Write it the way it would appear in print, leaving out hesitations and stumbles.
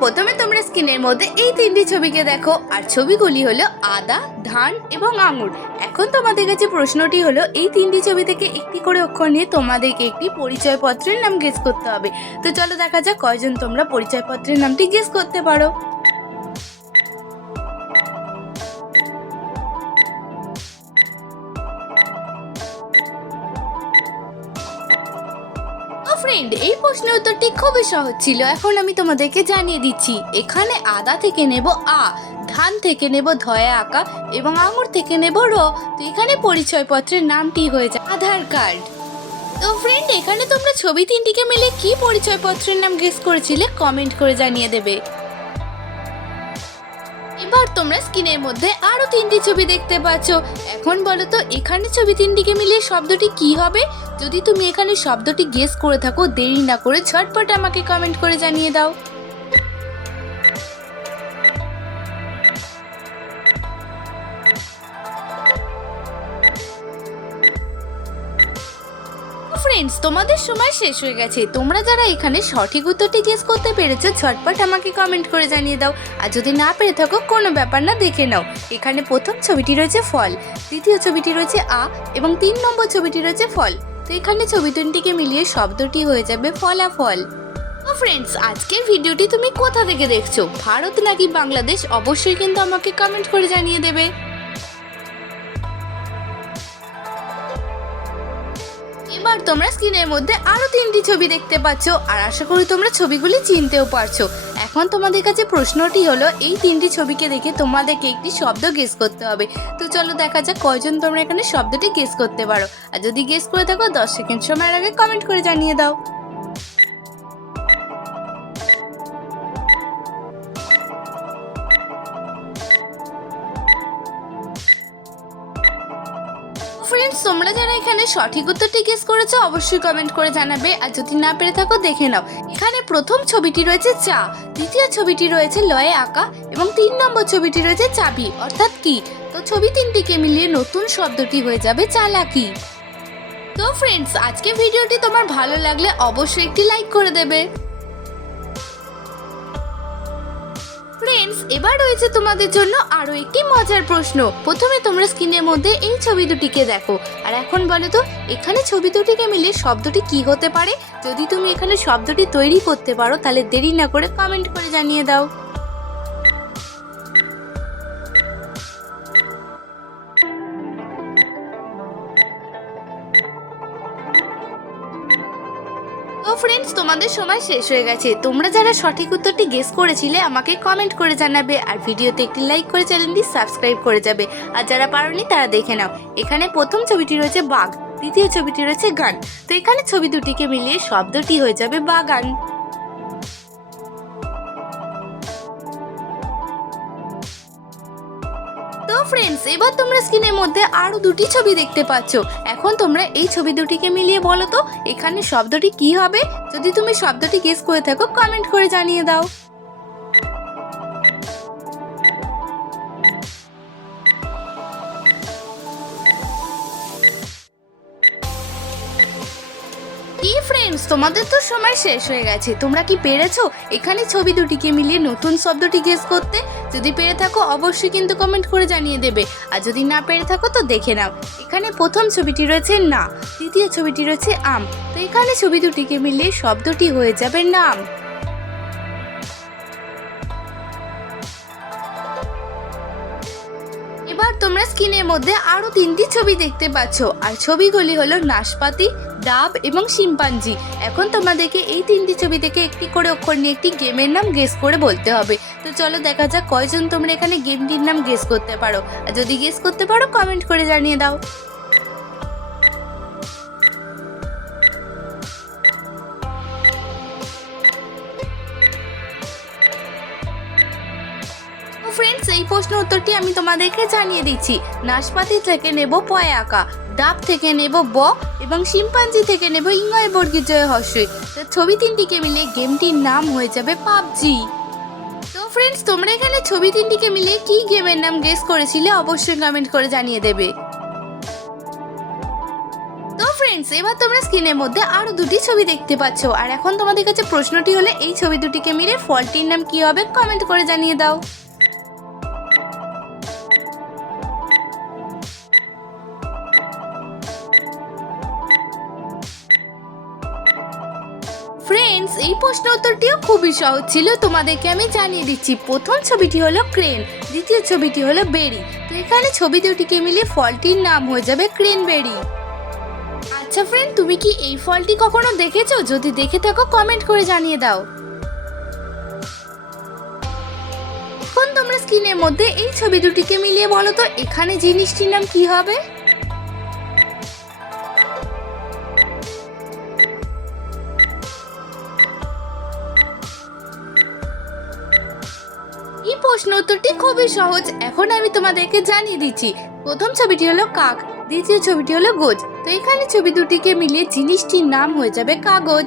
প্রথমে তোমরা স্ক্রিনের মধ্যে এই তিনটি ছবিকে দেখো, আর ছবিগুলি হলো আদা, ধান এবং আঙুর। এখন তোমাদের কাছে প্রশ্নটি হলো, এই তিনটি ছবি থেকে একটি করে অক্ষর নিয়ে তোমাদেরকে একটি পরিচয়পত্রের নাম গেস করতে হবে। তো চলো দেখা যাক কয়জন তোমরা পরিচয়পত্রের নামটি গেস করতে পারো। ফ্রেন্ড, এই প্রশ্নের উত্তরটি খুবই সহজ ছিল। এখন আমি তোমাদেরকে জানিয়ে দিচ্ছি। এখানে আদা থেকে নেব আ, ধান থেকে নেব ধয়া আঁকা এবং আঙুর থেকে নেব র। তো এখানে পরিচয়পত্রের নামটি হয়ে যায় আধার কার্ড। তো ফ্রেন্ড, এখানে তোমরা ছবি তিনটিকে মিলে কি পরিচয়পত্রের নাম গেস করেছিলে কমেন্ট করে জানিয়ে দেবে। এবার তোমরা স্ক্রিনের মধ্যে আরো তিনটি ছবি দেখতে পাচ্ছ। এখন বলো তো এখানে ছবি তিনটিকে মিলিয়ে শব্দটি কি হবে? যদি তুমি এখানে শব্দটি গেস করে থাকো, দেরি না করে ঝটপট আমাকে কমেন্ট করে জানিয়ে দাও। ফ্রেন্ডস, তোমাদের সময় শেষ হয়ে গেছে। তোমরা যারা এখানে সঠিক উত্তরটি গেস করতে পেরেছো, ঝটপট আমাকে কমেন্ট করে জানিয়ে দাও। আর যদি না পেরে থাকো কোনো ব্যাপার না, দেখে নাও। এখানে প্রথম ছবিটি রয়েছে ফল, দ্বিতীয় ছবিটি রয়েছে আ এবং 3 নম্বর ছবিটি রয়েছে ফল। তো এখানে ছবি তিনটিকে মিলিয়ে শব্দটি হয়ে যাবে ফলাফল। তো ফ্রেন্ডস, আজকের ভিডিওটি তুমি কোথা থেকে দেখছো, ভারত নাকি বাংলাদেশ, অবশ্যই কিন্তু আমাকে কমেন্ট করে জানিয়ে দেবে। এবার তোমরা স্ক্রিনের মধ্যে আরো তিনটি ছবি দেখতে পাচ্ছ, আর আশা করি তোমরা ছবিগুলি চিনতেও পারছো। এখন তোমাদের কাছে প্রশ্নটি হলো, এই তিনটি ছবিকে দেখে তোমাদেরকে একটি শব্দ গেস করতে হবে। তো চলো দেখা যাক কয়জন তোমরা এখানে শব্দটি গেস করতে পারো। আর যদি গেস করে থাকো 10 সেকেন্ড সময়ের আগে কমেন্ট করে জানিয়ে দাও। ফ্রেন্ডস, তোমরা যারা এখানে সঠিক উত্তরটি গেস করেছো অবশ্যই কমেন্ট করে জানাবে। আর যদি না পেরে থাকো দেখে নাও। এখানে প্রথম ছবিটি রয়েছে চা, দ্বিতীয় ছবিটি রয়েছে লয়ে আঁকা এবং 3 নম্বর ছবিটি রয়েছে চাবি, অর্থাৎ কি। তো ছবি তিনটিকে মিলিয়ে নতুন শব্দটি হয়ে যাবে চালাকি। তো ফ্রেন্ডস, আজকে ভিডিওটি তোমার ভালো লাগলে অবশ্যই একটি লাইক করে দেবে। ফ্রেন্ডস, এবার রয়েছে তোমাদের জন্য আরো একটি মজার প্রশ্ন। প্রথমে তোমরা স্ক্রিনের মধ্যে এই ছবি দুটিকে দেখো, আর এখন বলো তো এখানে ছবি দুটিকে মিলে শব্দটি কি হতে পারে? যদি তুমি এখানে শব্দটি তৈরি করতে পারো, তাহলে দেরি না করে কমেন্ট করে জানিয়ে দাও। তো ফ্রেন্ডস, তোমাদের সময় শেষ হয়ে গেছে। তোমরা যারা সঠিক উত্তরটি গেস করেছিলে আমাকে কমেন্ট করে জানাবে, আর ভিডিওতে একটি লাইক করে চ্যানেলটি সাবস্ক্রাইব করে যাবে। আর যারা পারোনি তারা দেখে নাও। এখানে প্রথম ছবিটি রয়েছে বাঘ, দ্বিতীয় ছবিটি রয়েছে গান। তো এখানে ছবি দুটিকে মিলিয়ে শব্দটি হয়ে যাবে বাগান। তো ফ্রেন্ডস, এবার তোমরা স্ক্রিনের মধ্যে আরো দুটি ছবি দেখতে পাচ্ছ। এখন তোমরা এই ছবি দুটিকে মিলিয়ে বলো তো এখানে শব্দটি কি হবে? যদি তুমি শব্দটি গেস করে থাকো কমেন্ট করে জানিয়ে দাও। কি ফ্রেন্ডস, তোমাদের তো সময় শেষ হয়ে গেছে। তোমরা কি পেরেছো এখানে ছবি দুটিকে মিলিয়ে নতুন শব্দটি গেস করতে? যদি পেরে থাকো অবশ্যই কিন্তু কমেন্ট করে জানিয়ে দেবে। আর যদি না পেরে থাকো তো দেখে নাও। এখানে প্রথম ছবিটি রয়েছে না, দ্বিতীয় ছবিটি রয়েছে আম। তো এখানে ছবি দুটিকে মিলিয়ে শব্দটি হয়ে যাবে নাম। এবার তোমরা স্ক্রিনের মধ্যে আরো তিনটি ছবি দেখতে পাচ্ছ, আর ছবিগুলি হলো নাশপাতি, ডাব এবং শিম্পাঞ্জি। এখন তোমাদেরকে এই তিনটি ছবি থেকে একটি করে অক্ষর নিয়ে একটি গেমের নাম গেস করে বলতে হবে। তো চলো দেখা যাক কয়জন তোমরা এখানে গেমটির নাম গেস করতে পারো। আর যদি গেস করতে পারো কমেন্ট করে জানিয়ে দাও। ফ্রেন্ডস, এই প্রশ্ন উত্তরটি আমি তোমাদেরকে জানিয়ে দিচ্ছি। নাশপাতি থেকে নেব পয় আঁকা, ডাব থেকে নেব ব এবং শিম্পাঞ্জি থেকে নেব ইংয় বর্গীয় জয় হর্ষই। তো ছবি তিনটিকে মিলে গেমটির নাম হয়ে যাবে পাবজি। তো ফ্রেন্ডস, তোমরা এখানে ছবি তিনটিকে মিলে কি গেমের নাম গেস করেছিলে অবশ্যই কমেন্ট করে জানিয়ে দেবে। তো ফ্রেন্ডস, এবার তোমরা স্ক্রিনের মধ্যে আরো দুটি ছবি দেখতে পাচ্ছ। আর এখন তোমাদের কাছে প্রশ্নটি হলো, এই ছবি দুটিকে মিলে ফলটির নাম কি হবে? কমেন্ট করে জানিয়ে দাও। ফ্রেন্ডস, এই প্রশ্ন উত্তরটিও খুবই সহজ ছিল, তোমাদেরকে আমি জানিয়ে দিচ্ছি। প্রথম ছবিটি হলো ক্রেন, দ্বিতীয় ছবিটি হলো বেরি। তো এখানে ছবি দুটিকে মিলিয়ে ফলটির নাম হয়ে যাবে ক্রেনবেরি। আচ্ছা ফ্রেন্ড, তুমি কি এই ফলটি কখনো দেখেছো? যদি দেখে থাকো কমেন্ট করে জানিয়ে দাও। এখন তোমরা স্ক্রিনের মধ্যে এই ছবি দুটিকে মিলিয়ে বলো তো এখানে জিনিসটির নাম কি হবে? এই প্রশ্ন উত্তরটি খুবই সহজ। এখন আমি তোমাদেরকে জানিয়ে দিচ্ছি। প্রথম ছবিটি হলো কাক, দ্বিতীয় ছবিটি হলো গোজ। তো এখানে ছবি দুটিকে মিলিয়ে জিনিসটির নাম হয়ে যাবে কাগজ।